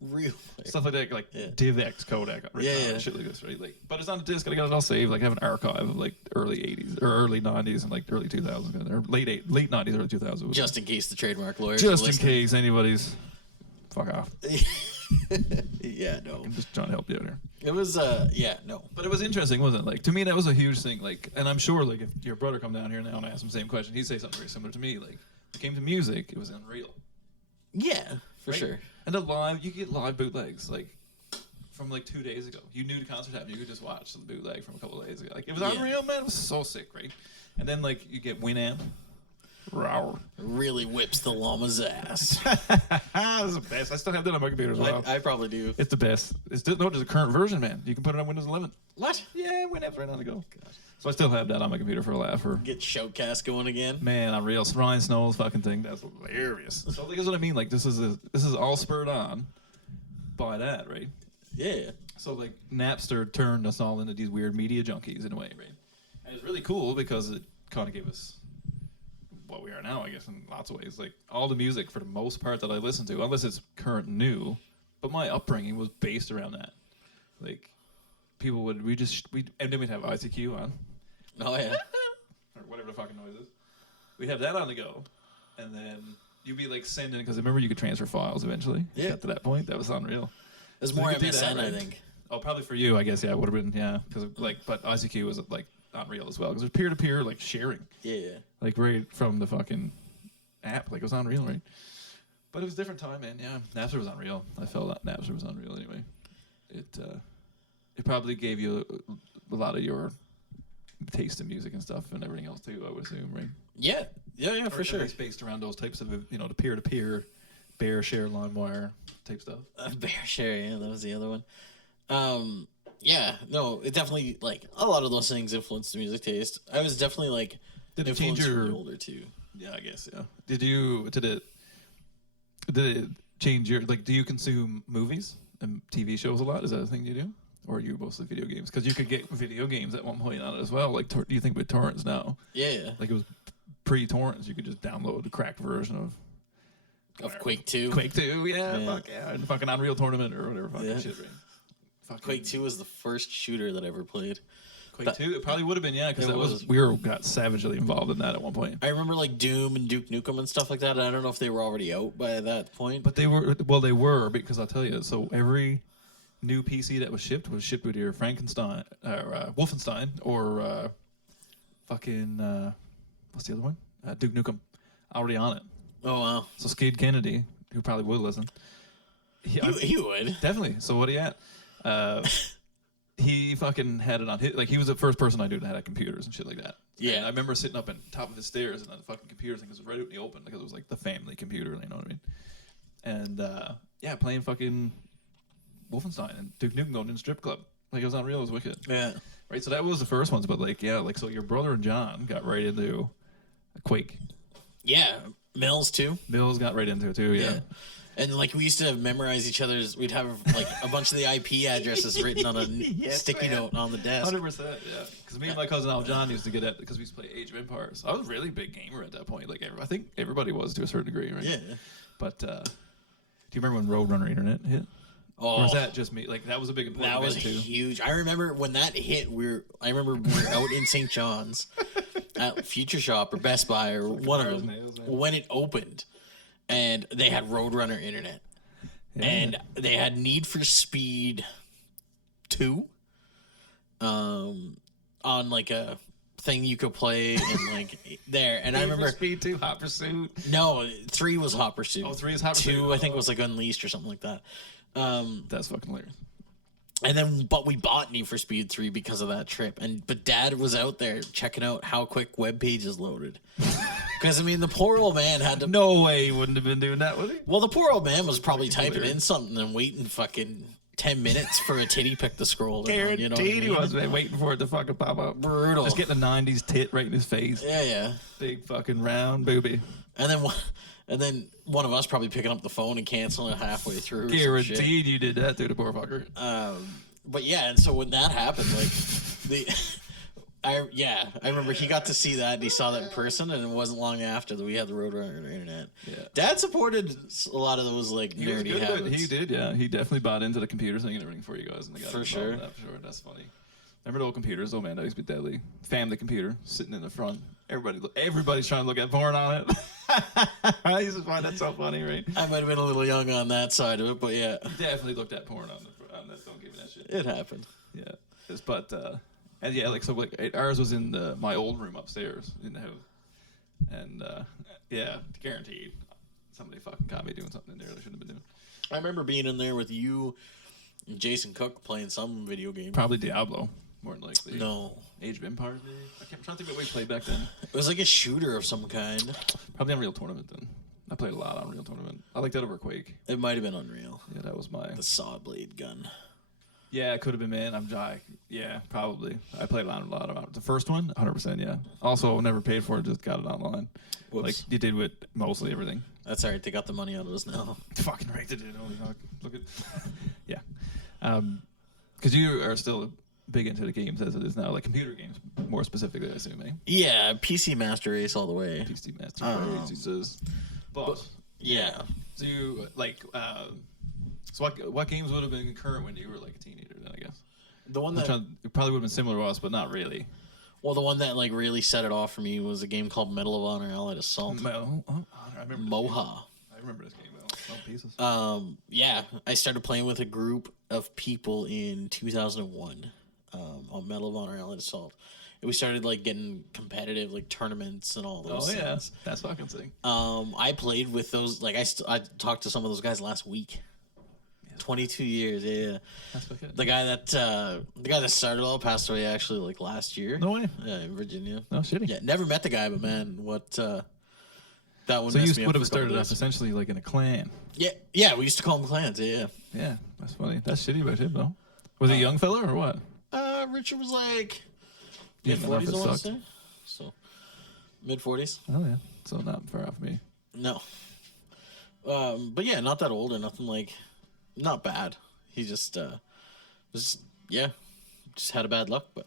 Real stuff like that, like DivX codec, and shit like this, right? Like, but it's on the disc, and I got it all saved. Like, I have an archive of like early '80s or early '90s and like early 2000s, or late '90s, early 2000s. Just in case the trademark lawyers. Just in case anybody's fuck off. Yeah, no. I'm just trying to help you out here. It was, no. But it was interesting, wasn't it? Like to me, that was a huge thing. Like, and I'm sure, like, if your brother come down here now and ask him the same question, he'd say something very similar to me. Like, when it came to music, it was unreal. Yeah, for sure. And you get live bootlegs, like, from, like, 2 days ago. You knew the concert happened. You could just watch the bootleg from a couple of days ago. Like, it was unreal, man. It was so sick, right? And then, like, you get Winamp. Rawr. Really whips the llama's ass. That's the best. I still have that on my computer as well. I probably do. It's the best. There's a current version, man. You can put it on Windows 11. What? Yeah, Winamp's right on the go. God. So I still have that on my computer for a laugh. Get Showcast going again. Man, unreal. Ryan Snow's fucking thing. That's hilarious. So like, that's what I mean. Like this is all spurred on by that, right? Yeah. So like Napster turned us all into these weird media junkies in a way, right? And it's really cool because it kind of gave us what we are now, I guess, in lots of ways. Like all the music for the most part that I listen to, unless it's current and new, but my upbringing was based around that. Like people and then we'd have ICQ on. Oh yeah. Or whatever the fucking noise is. We'd have that on the go, and then you'd be like sending, because remember you could transfer files eventually. Yeah. Got to that point, that was unreal. It was more MSN, I think. Oh, probably for you, I guess. Yeah, it would have been. Yeah, because like, but ICQ was like unreal as well because it was peer to peer like sharing. Yeah. Like right from the fucking app, like it was unreal, right? But it was a different time, man. Yeah, Napster was unreal. I felt that Napster was unreal anyway. It probably gave you a lot of your taste in music and stuff and everything else too, I would assume, right? Yeah, for sure. It's based around those types of, the peer-to-peer, bear share, LimeWire type stuff. Bear share, yeah, that was the other one. Yeah, no, it definitely, like, a lot of those things influenced the music taste. I was definitely, like, did it change your older too? Yeah, I guess, yeah. Did it change your, like, do you consume movies and TV shows a lot? Is that a thing you do? Or are you mostly video games? Because you could get video games at one point on it as well. Like, do you think with torrents now? Yeah. Like, it was pre-torrents. You could just download the cracked version of Quake 2. Quake 2, yeah. Fuck yeah. And fucking Unreal Tournament or whatever fucking shit, right? Fucking Quake 2 was the first shooter that I ever played. Quake 2? It probably would have been, yeah, because we got savagely involved in that at one point. I remember, like, Doom and Duke Nukem and stuff like that. I don't know if they were already out by that point. But they were, because I'll tell you, so every new PC that was shipped with either Frankenstein, or Wolfenstein, or fucking, what's the other one? Duke Nukem, already on it. Oh, wow. So Skade Kennedy, who probably would listen. He would. Definitely. So what he at? He fucking had it on his, like, he was the first person I knew that had computers and shit like that. Yeah. And I remember sitting up on top of the stairs and the fucking computer thing was right out in the open because it was like the family computer, you know what I mean? And yeah, playing fucking Wolfenstein and Duke Nukem going in the strip club. Like, it was unreal, it was wicked. Yeah. Right, so that was the first ones, but like, yeah, like, so your brother and John got right into Quake. Yeah. Mills too. Mills got right into it too, yeah. And, like, we used to memorize each other's... We'd have, like, a bunch of the IP addresses written on a sticky note on the desk. 100%, yeah. Because me and my cousin Al John used to get at... Because we used to play Age of Empires. I was a really big gamer at that point. Like, I think everybody was to a certain degree, right? Yeah. But, do you remember when Roadrunner Internet hit? Oh. Or was that just me? Like, that was a big important That was too. huge. I remember when that hit, I remember we were out in St. John's at Future Shop or Best Buy or one of them when it opened. And they had Roadrunner Internet. Yeah. And they had Need for Speed 2 on, like, a thing you could play and, like, there. And I remember... Speed 2, Hot Pursuit? No, 3 was Hot Pursuit. Oh, 3 is Hot Pursuit? 2, I think, was, like, Unleashed or something like that. That's fucking hilarious. And then, but we bought Need for Speed 3 because of that trip. But Dad was out there checking out how quick web pages loaded. Because, I mean, the poor old man had to... No way he wouldn't have been doing that, would he? Well, the poor old man was probably typing in something and waiting fucking 10 minutes for a titty pick to scroll down. Guaranteed you know what I mean? he was waiting for it to fucking pop up. Brutal. Just getting a 90s tit right in his face. Yeah. Big fucking round booby. And then one of us probably picking up the phone and canceling it halfway through. Guaranteed you did that to the poor fucker. But yeah, and so when that happened, like, I remember he got to see that and he saw that in person, and it wasn't long after that we had the Roadrunner Internet. Yeah. Dad supported a lot of those, like, nerdy habits. He did, yeah. He definitely bought into the computer thing and everything for you guys, and they got for sure. That, for sure. That's funny. Remember the old computers? Oh man, that used to be deadly. Family computer sitting in the front. Everybody's trying to look at porn on it. I used to find that so funny, right? I might have been a little young on that side of it, but yeah. Definitely looked at porn on that. Don't give me that shit. It happened. Yeah. And yeah, like, so, like, ours was in my old room upstairs in the house. And yeah, guaranteed somebody fucking caught me doing something in there they shouldn't have been doing. I remember being in there with you and Jason Cook playing some video game. Probably Diablo, more than likely. No. Age of Empires, maybe? I'm trying to think what we played back then. It was like a shooter of some kind. Probably Unreal Tournament then. I played a lot on Unreal Tournament. I liked that over Quake. It might have been Unreal. Yeah, that was the saw blade gun. Yeah, it could have been, man. Yeah, probably. I played a lot of it. The first one, 100%, yeah. Also, never paid for it, just got it online. Whoops. Like you did with mostly everything. That's all right. They got the money out of us now. Fucking right, they did. Holy fuck. Look at... Yeah. Because you are still big into the games as it is now, like computer games, more specifically, I assume, eh? Yeah, PC Master Race all the way. PC Master Race, he says. Boss. Yeah. So you, like... So what games would have been current when you were like a teenager then, I guess? The one that... It probably would have been similar to us, but not really. Well, the one that like really set it off for me was a game called Medal of Honor Allied Assault. I remember Moha. I remember this game, well. Pieces. Yeah, I started playing with a group of people in 2001. Medal of Honor Allied Assault. And we started like getting competitive like tournaments and all those Oh yeah, things. that's fucking sick. I played with those. Like I talked to some of those guys last week. 22 years, yeah. That's fucking. The guy that started all passed away actually like last year. No way. Yeah, in Virginia. No shitty. Yeah, never met the guy, but man, what that one. So you messed me up would for have a couple started off days. essentially like in a clan. Yeah, we used to call them clans. Yeah. Yeah, that's funny. That's shitty about him though. Was he a young fella or what? Richard was like Yeah, mid I don't know if 40s, it I want to sucked. say. So mid 40s. Oh yeah, so not far off me. No. But yeah, not that old or nothing like, not bad. He just was just had a bad luck, but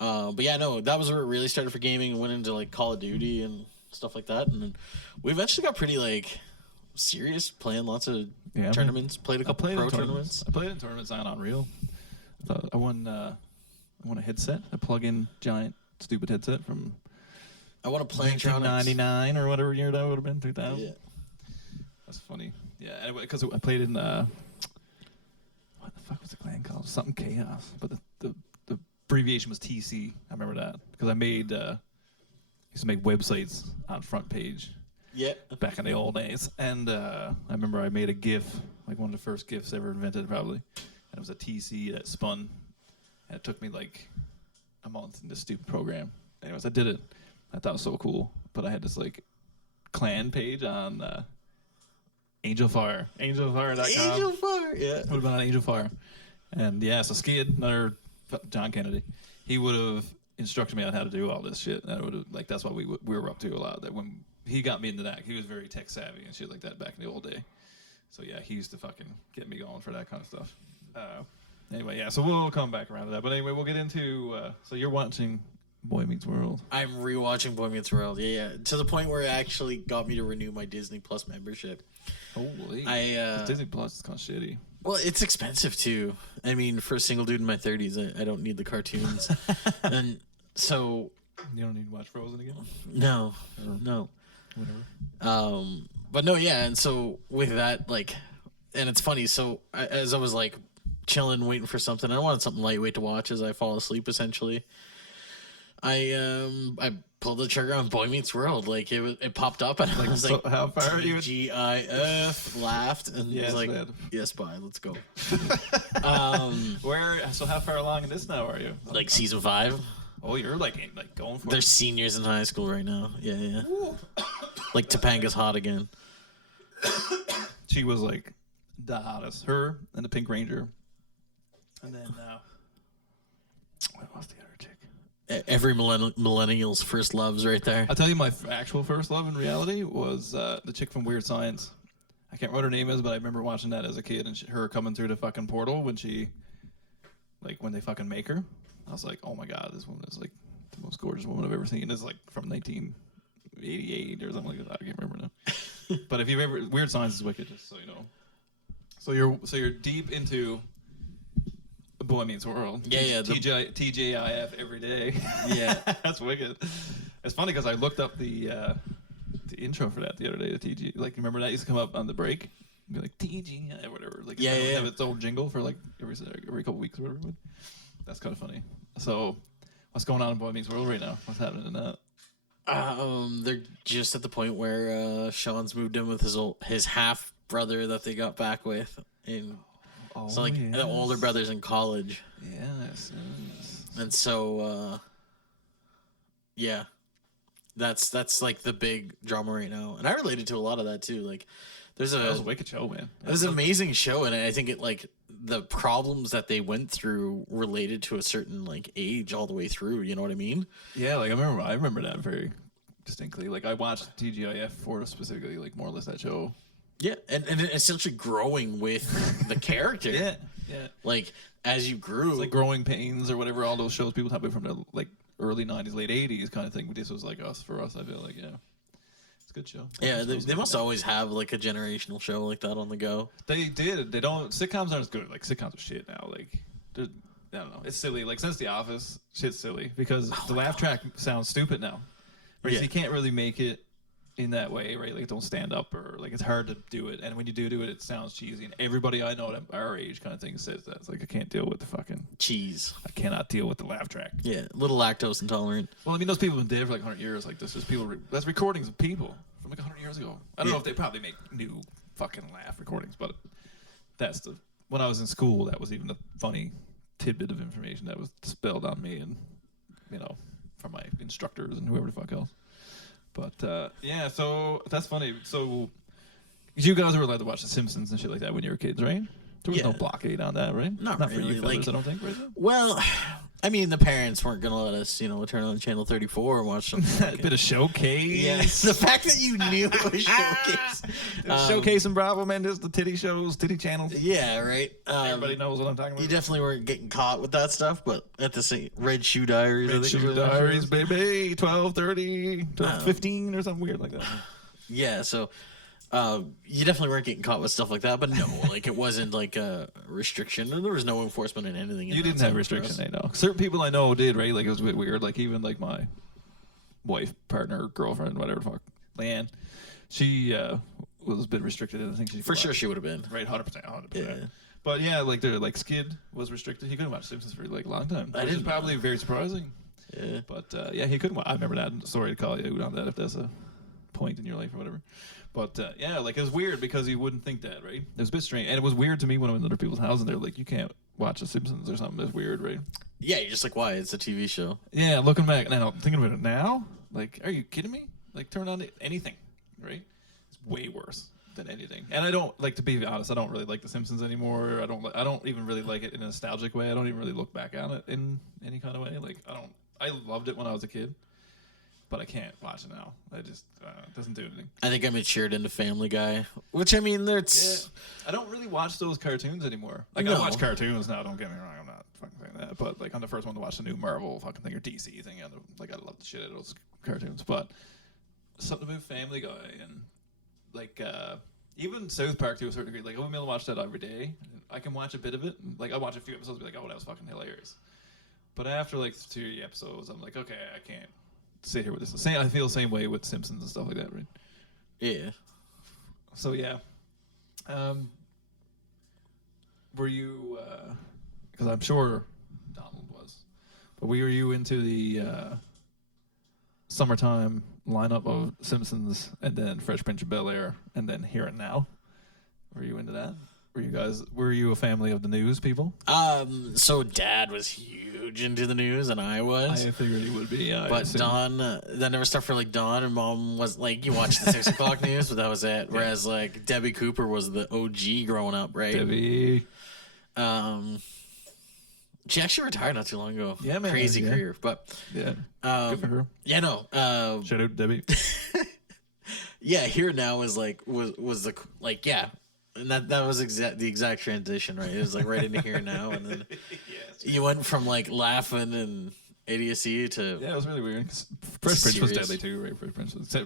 yeah, no, that was where it really started for gaming and went into like Call of Duty and stuff like that, and then we eventually got pretty like serious, playing lots of tournaments. Played a couple pro tournaments. I played in tournaments on Unreal. I won a headset, a plug-in giant stupid headset from I want to play 1999 or whatever year that would have been, 2000. Yeah. That's funny. Yeah, anyway, because I played in what the fuck was the clan called? Something Chaos, but the abbreviation was TC. I remember that because I made used to make websites on Front Page. Yeah. Back in the old days, and I remember I made a GIF, like one of the first GIFs ever invented, probably, and it was a TC that spun, and it took me like a month in this stupid program. Anyways, I did it. I thought it was so cool, but I had this like clan page on Angelfire, angelfire.com. Angelfire, yeah. Would have been on Angelfire, and yeah, so Skid, another John Kennedy, he would have instructed me on how to do all this shit. And I would have like that's what we were up to a lot. That when he got me into that, he was very tech savvy and shit like that back in the old day. So yeah, he used to fucking get me going for that kind of stuff. Anyway, yeah, so we'll come back around to that. But anyway, we'll get into. So you're watching Boy Meets World. I'm rewatching Boy Meets World. Yeah, to the point where it actually got me to renew my Disney Plus membership. Holy! Disney Plus is kind of shitty. Well, it's expensive too. I mean, for a single dude in my 30s, I don't need the cartoons, and so you don't need to watch Frozen again. No. Whatever. But no, yeah, and so with that, like, and it's funny. So as I was like chilling, waiting for something, I wanted something lightweight to watch as I fall asleep. Essentially, I pulled the trigger on Boy Meets World. Like it popped up, and I was so like, how far are you? TGIF, laughed, and Yes, was like, man. yes, bye, let's go. So how far along in this now are you? Like season 5. Oh, you're like going for They're it. seniors in high school right now. Yeah. Like Topanga's hot again. She was like the hottest. Her and the Pink Ranger. And then what was the other chick? Every millennial's first loves right there. I'll tell you my actual first love in reality was the chick from Weird Science. I can't remember what her name is, but I remember watching that as a kid and her coming through the fucking portal when they fucking make her. I was like, oh my god, this woman is like the most gorgeous woman I've ever seen. It's like from 1988 or something like that. I can't remember now. But if you've ever, Weird Science is wicked, just so you know. So you're deep into Boy Meets World. Yeah. TJIF every day. Yeah. That's wicked. It's funny because I looked up the intro for that the other day. The TG, like, you remember that used to come up on the break? Be like TG or whatever. Like, yeah. Have its own jingle for like every couple weeks or whatever. But that's kind of funny. So, what's going on in Boy Meets World right now? What's happening in that? They're just at the point where Sean's moved in with his half brother that they got back with, and so like the older brother's in college. Yes. And so, yeah, that's like the big drama right now, and I related to a lot of that too. Like, that was a wicked show, man. It was an amazing show, and I think it like the problems that they went through related to a certain like age all the way through. You know what I mean? Yeah, like I remember that very distinctly. Like I watched TGIF for specifically, like more or less that show. Yeah, and essentially growing with the character. Yeah. Like as you grew, it's like Growing Pains or whatever. All those shows people have from the like early '90s, late '80s kind of thing. But this was like for us. I feel like it's a good show. Yeah, they must always have like a generational show like that on the go. They did. They don't. Sitcoms aren't as good. Like sitcoms are shit now. Like I don't know. It's silly. Like since The Office, shit's silly because the laugh track sounds stupid now. Right? Yeah. So you can't really make it in that way, right? Like don't stand up or like it's hard to do it. And when you do it, it sounds cheesy. And everybody I know at our age kind of thing says that. It's like I can't deal with the fucking cheese. cannot deal with the laugh track. Yeah, a little lactose intolerant. Well, I mean, those people have been dead for like 100 years. Like, this is people. That's recordings of people from like 100 years ago. I don't know if they probably make new fucking laugh recordings, but that's the. When I was in school, that was even a funny tidbit of information that was spelled on me, and from my instructors and whoever the fuck else. But yeah, so that's funny. So you guys were allowed to watch The Simpsons and shit like that when you were kids, right? There was no blockade on that, right? Not for really, you fellas, I don't think, right? Well, I mean, the parents weren't gonna let us, turn on channel 34 and watch something. A bit of Showcase. Yes, the fact that you knew it was Showcase. Showcase and Bravo, man, just the titty shows, titty channels. Yeah, right. Everybody knows what I'm talking about. You definitely weren't getting caught with that stuff, but at the same Red Shoe Diaries. Red Shoe Diaries, baby. 12:30, 12:15 or something weird like that. Yeah, so you definitely weren't getting caught with stuff like that, but no, like it wasn't like a restriction. There was no enforcement in anything. You didn't have restriction, I know. Certain people I know did, right? Like it was a bit weird. Like even like my wife, partner, girlfriend, whatever the fuck, Leanne, she was a bit restricted. I think she for sure she would have been right, 100%. Yeah. But yeah, like like Skid was restricted. He couldn't watch Simpsons for like a long time, which is probably very surprising. Yeah, but yeah, he couldn't. I remember that. Sorry to call you on that if that's a point in your life or whatever. But yeah, like it was weird because you wouldn't think that, right? It was a bit strange, and it was weird to me when I went to other people's houses and they're like, "You can't watch The Simpsons or something." It's weird, right? Yeah, you're just like, why? It's a TV show. Yeah, looking back now, thinking about it now, like, are you kidding me? Like, turn on anything, right? It's way worse than anything. And I don't like, to be honest, I don't really like The Simpsons anymore. I don't even really like it in a nostalgic way. I don't even really look back on it in any kind of way. Like, I loved it when I was a kid. But I can't watch it now. I just it doesn't do anything. I think I matured into Family Guy, which I mean, that's. Yeah. I don't really watch those cartoons anymore. Like I watch cartoons now. Don't get me wrong. I'm not fucking saying that. But like I'm the first one to watch the new Marvel fucking thing or DC thing. Like I love the shit out of those cartoons. But something about Family Guy and like even South Park to a certain degree. Like I wouldn't be able to watch that every day. I can watch a bit of it. Like I watch a few episodes and be like, oh, that was fucking hilarious. But after like 2 episodes, I'm like, okay, I can't sit here with this. I feel the same way with Simpsons and stuff like that, right? Yeah. So yeah. Were you? Because I'm sure Donald was, but were you into the summertime lineup of Simpsons and then Fresh Prince of Bel-Air and then Here and Now? Were you into that? Were you a family of the news people? So Dad was huge into the news, and I was. I figured he would be. Yeah, but Dawn, that never stuff for like Dawn, and Mom was like, you watched the 6 o'clock news, but that was it. Whereas like Debbie Cooper was the OG growing up, right? Debbie. She actually retired not too long ago. Yeah, man. Crazy career, but yeah, good for her. Yeah, no. Shout out Debbie. Yeah, Here Now was like was the like yeah. And that was the exact transition, right? It was like right into Here Now, and then you went from like laughing and idiocy to it was really weird. Fresh Prince was deadly too, right?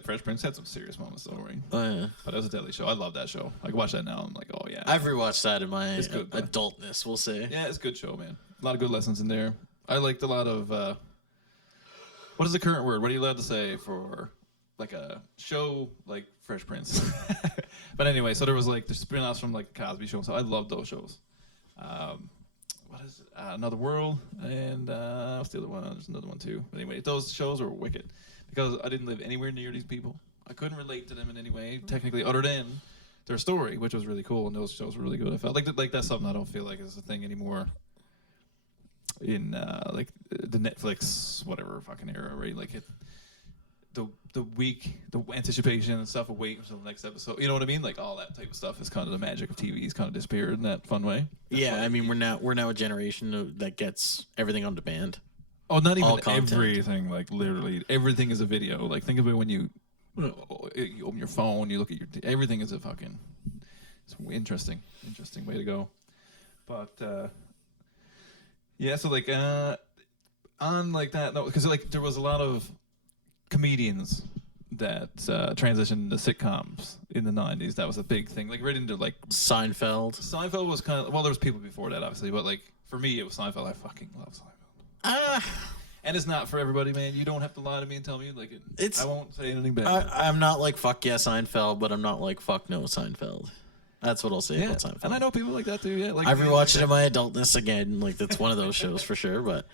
Fresh Prince had some serious moments though, right? Yeah. But it was a deadly show. I love that show. I can watch that now. I'm like, oh yeah. I've rewatched that in my adultness, we'll say. Yeah, it's a good show, man. A lot of good lessons in there. I liked a lot of. What is the current word? What are you allowed to say for like a show like Fresh Prince? But anyway, so there was like the spin-offs from like the Cosby Show. So I love those shows. What is it? Another World and what's the other one? There's another one too. But anyway, those shows were wicked because I didn't live anywhere near these people. I couldn't relate to them in any way, technically, other than their story, which was really cool. And those shows were really good. I felt like that's something I don't feel like is a thing anymore in like the Netflix whatever fucking era, right? Like it. The week, the anticipation and stuff of waiting until the next episode. You know what I mean? Like all that type of stuff is kind of the magic of TV. It's kind of disappeared in that fun way. I mean we're now a generation that gets everything on demand. Oh, not even everything. Like literally everything is a video. Like think of it when you open your phone, you look at everything is a fucking. It's interesting way to go. But yeah, so like on like that, no, because like there was a lot of comedians that transitioned to sitcoms in the 90s. That was a big thing. Like right into like Seinfeld. Seinfeld was kind of, well, there was people before that obviously, but like for me it was Seinfeld. I fucking love Seinfeld. And it's not for everybody, man. You don't have to lie to me and tell me like it. I won't say anything bad. I'm not like fuck yeah Seinfeld, but I'm not like fuck no Seinfeld. That's what I'll say about Seinfeld. And I know people like that too. Yeah, like I've rewatched it in my adultness again. Like that's one of those shows for sure. But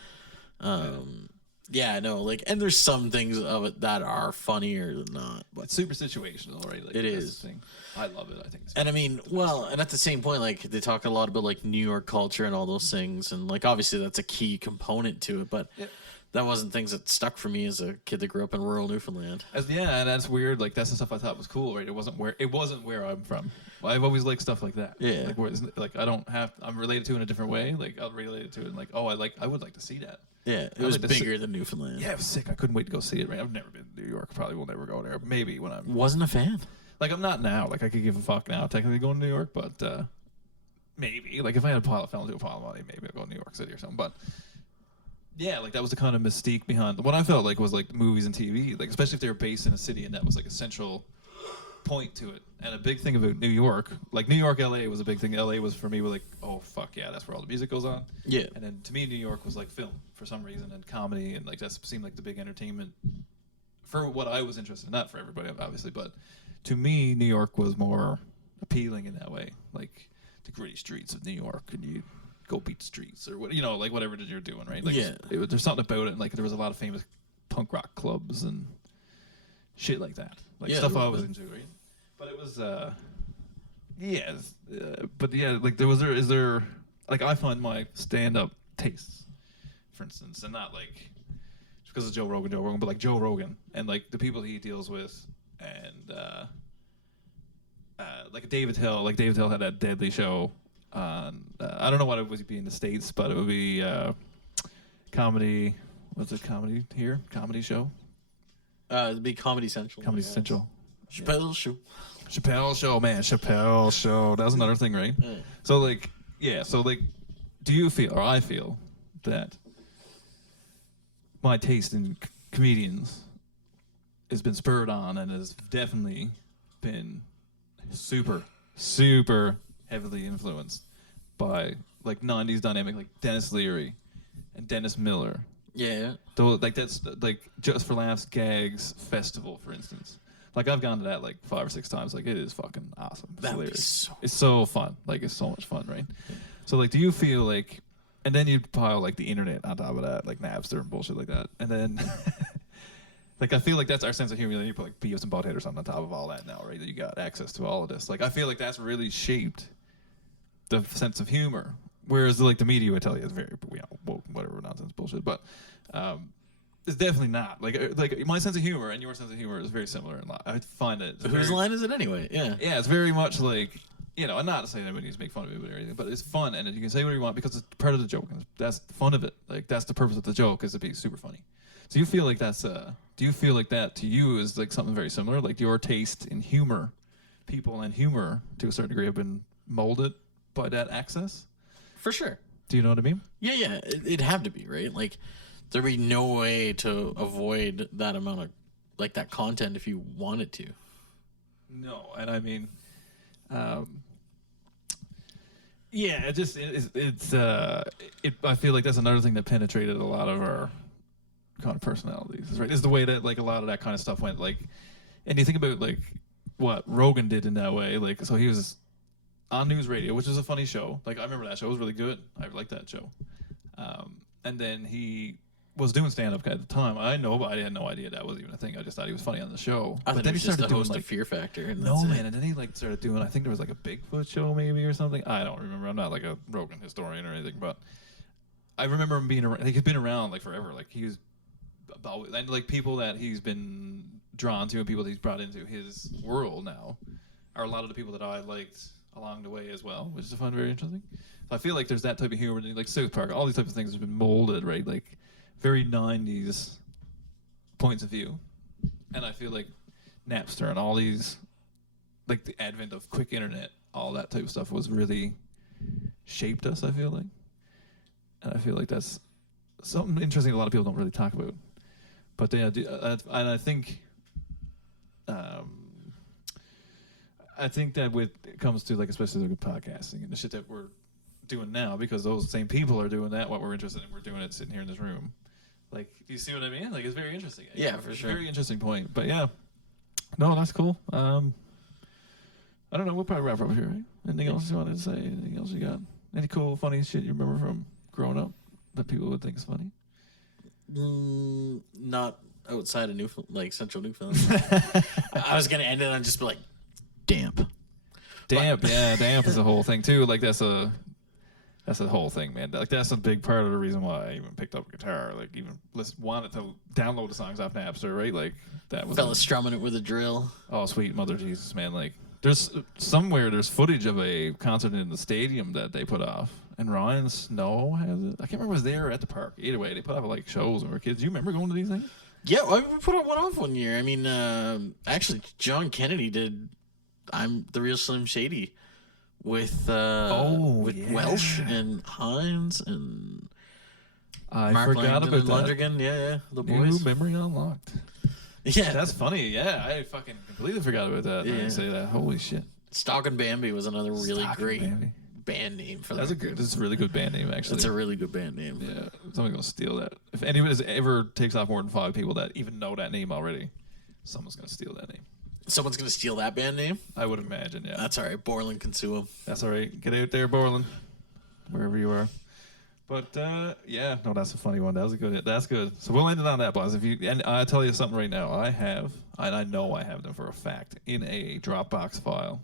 yeah, no, like, and there's some things of it that are funnier than not. But it's super situational, right? Like, it that's is. the thing. I love it. I think. And I mean, well, and at the same point, like they talk a lot about like New York culture and all those things, and like obviously that's a key component to it, but. Yep. That wasn't things that stuck for me as a kid that grew up in rural Newfoundland. Yeah, and that's weird. Like that's the stuff I thought was cool, right? It wasn't where I'm from. Well, I've always liked stuff like that. Yeah. Like where like I don't have. I'm related to it in a different way. Like I'll relate it to it and like, oh, I would like to see that. Yeah, it was bigger than Newfoundland. Yeah, it was sick. I couldn't wait to go see it. Right, I've never been to New York. Probably will never go there. Maybe when I'm. Wasn't a fan. Like I'm not now. Like I could give a fuck now. Technically going to New York, but maybe like if I had a pile of money, maybe I'd go to New York City or something. But. Yeah, like that was the kind of mystique behind what I felt like was like movies and TV, like especially if they were based in a city and that was like a central point to it. And a big thing about New York, like New York, LA was a big thing. LA was for me like, oh fuck yeah, that's where all the music goes on. Yeah. And then to me, New York was like film for some reason and comedy and like that seemed like the big entertainment for what I was interested in. Not for everybody, obviously, but to me, New York was more appealing in that way, like the gritty streets of New York and you. Go beat the streets or what like whatever it is you're doing, right? Like there's something about it. Like there was a lot of famous punk rock clubs and shit like that, like stuff I was into, right? But it was, but yeah, like is there like I find my stand-up tastes, for instance, and not like just because of Joe Rogan, but like Joe Rogan and like the people he deals with, and like David Hill had that deadly show. I don't know what it would be in the States, but it would be comedy. What's it? Comedy here? Comedy show? It'd be Comedy Central. Comedy Central. Chappelle Show. Chappelle Show, man. Chappelle Show. That was another thing, right? Yeah. So like, do you feel, or I feel, that my taste in comedians has been spurred on and has definitely been super, super heavily influenced by like 90s dynamic like Dennis Leary and Dennis Miller. Yeah. Though like that's like Just for Laughs Gags Festival, for instance. Like I've gone to that like 5 or 6 times. Like it is fucking awesome. It's so fun. Like it's so much fun, right? Yeah. So like do you feel like and then you pile like the internet on top of that, like Napster and bullshit like that. And then like I feel like that's our sense of humor. You put like Beavis and Butthead or something on top of all that now, right? That you got access to all of this. Like I feel like that's really shaped the sense of humor, whereas like the media would tell you it's very whatever nonsense bullshit, but it's definitely not like my sense of humor and your sense of humor is very similar. And I find it. Whose line is it anyway? Yeah, it's very much like and not to say anybody needs to make fun of it or anything, but it's fun and you can say whatever you want because it's part of the joke. And that's the fun of it. Like that's the purpose of the joke is to be super funny. So you feel like that's do you feel like that to you is like something very similar? Like your taste in humor, people and humor to a certain degree have been molded by that access? For sure. Do you know what I mean? Yeah. It'd have to be, right? Like, there'd be no way to avoid that amount of, like, that content if you wanted to. No, and I mean, I feel like that's another thing that penetrated a lot of our kind of personalities, right? Is the way that, like, a lot of that kind of stuff went, like, and you think about, like, what Rogan did in that way, like, so he was on news radio, which is a funny show. Like I remember that show. It was really good. I liked that show. And then he was doing stand-up at the time. I had no idea that was even a thing. I just thought he was funny on the show. But then he started doing like Fear Factor. And and then he like started doing. I think there was like a Bigfoot show maybe or something. I don't remember. I'm not like a Rogan historian or anything, but I remember him being around. Like he's been around like forever. Like he was about and like people that he's been drawn to and people that he's brought into his world now are a lot of the people that I liked along the way as well, which is very interesting. So I feel like there's that type of humor, like South Park, all these types of things have been molded, right? Like very 90s points of view. And I feel like Napster and all these, like the advent of quick internet, all that type of stuff was really shaped us, I feel like. And I feel like that's something interesting a lot of people don't really talk about. But yeah, and I think that when it comes to like especially like podcasting and the shit that we're doing now, because those same people are doing that, what we're interested in, we're doing it sitting here in this room. Like, do you see what I mean? Like, it's very interesting. Yeah, for sure. Very interesting point. But yeah, no, that's cool. I don't know. We'll probably wrap up here, right? Anything else you wanted to say? Anything else you got? Any cool, funny shit you remember from growing up that people would think is funny? Not outside of Central Newfoundland. I was gonna end it on just be like, damp. Damp, yeah, damp is a whole thing too. Like that's a whole thing, man. Like that's a big part of the reason why I even picked up a guitar. Like even wanted to download the songs off Napster, right? Like that was fella strumming it with a drill. Oh, sweet mother Jesus, man! Like there's footage of a concert in the stadium that they put off, and Ryan Snow has it. I can't remember if it was there or at the park. Either way, they put off like shows when we were kids. Do you remember going to these things? Yeah, we put one off one year. I mean, actually, John Kennedy did "I'm the Real Slim Shady" with Welsh and Hines and Mark forgot Langdon about and that. Lundgren. Yeah, the boys. New memory unlocked. Yeah, That's funny. Yeah, I fucking completely forgot about that. Yeah. I say that. Holy shit. Stock and Bambi was another really Stock and great Bambi. band name for That's a really good band name, actually. That's a really good band name. Yeah, someone's gonna steal that. If anybody ever takes off more than 5 people that even know that name already, someone's gonna steal that name. Someone's gonna steal that band name. I would imagine. Yeah, That's all right. Borland can sue him. that's all right. Get out there, Borland, wherever you are. But yeah, no, that's a funny one. That was a good. That's good. So we'll end it on that, boss. And I tell you something right now. I know I have them for a fact in a Dropbox file.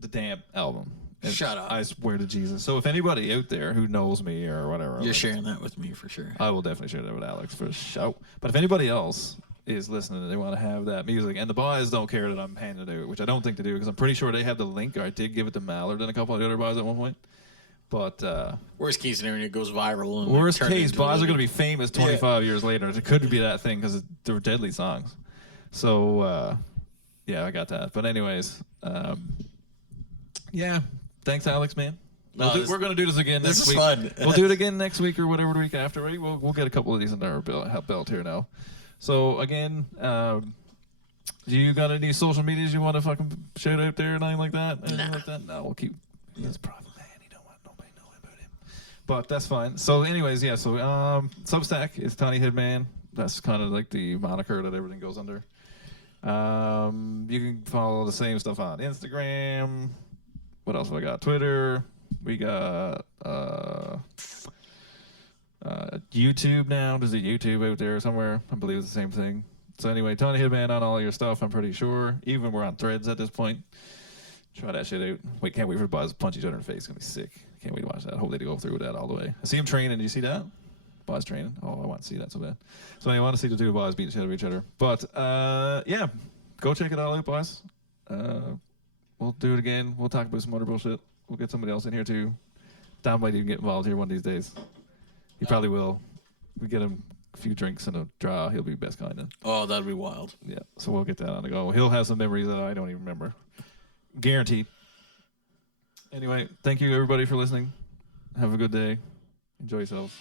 The Damp album. And Shut up. I swear to Jesus. So if anybody out there who knows me or whatever, You're sharing that with me for sure. I will definitely share that with Alex for a shout. But if anybody else is listening and they want to have that music, and the boys don't care that I'm handing it out, which I don't think they do, because I'm pretty sure they have the link, or I did give it to Mallard and a couple of the other boys at one point. But worst case scenario, it goes viral. And worst turn case, into boys a- are going to be famous 25 years later. It could be that thing because they're deadly songs. So yeah, I got that. But anyways, yeah. Thanks, Alex, man. We're going to do this again next week. This is fun. We'll do it again next week or whatever the week after, right? We'll get a couple of these in our belt here now. So, again, do you got any social medias you want to fucking shout out there or anything like that? Anything like that? No, we'll keep... He's a problem, man. He don't want nobody knowing about him. But that's fine. So, anyways, yeah. So, Substack is Tiny Headman. That's kind of like the moniker that everything goes under. You can follow the same stuff on Instagram. What else have I got? Twitter. We got YouTube now. There's a YouTube out there somewhere. I believe it's the same thing. So anyway, Tony Hitman on all your stuff, I'm pretty sure. Even we're on Threads at this point. Try that shit out. Wait, can't wait for the boys to punch each other in the face. It's going to be sick. Can't wait to watch that. Hope they go through with that all the way. I see him training. Do you see that? Boys training. Oh, I want to see that so bad. So anyway, I want to see the two boys beat each other. But yeah, go check it all out, boys. We'll do it again. We'll talk about some other bullshit. We'll get somebody else in here too. Don might even get involved here one of these days. He probably will. We get him a few drinks and a draw. He'll be best kind of. Oh, that'd be wild. Yeah. So we'll get that on the go. He'll have some memories that I don't even remember. Guaranteed. Anyway, thank you everybody for listening. Have a good day. Enjoy yourselves.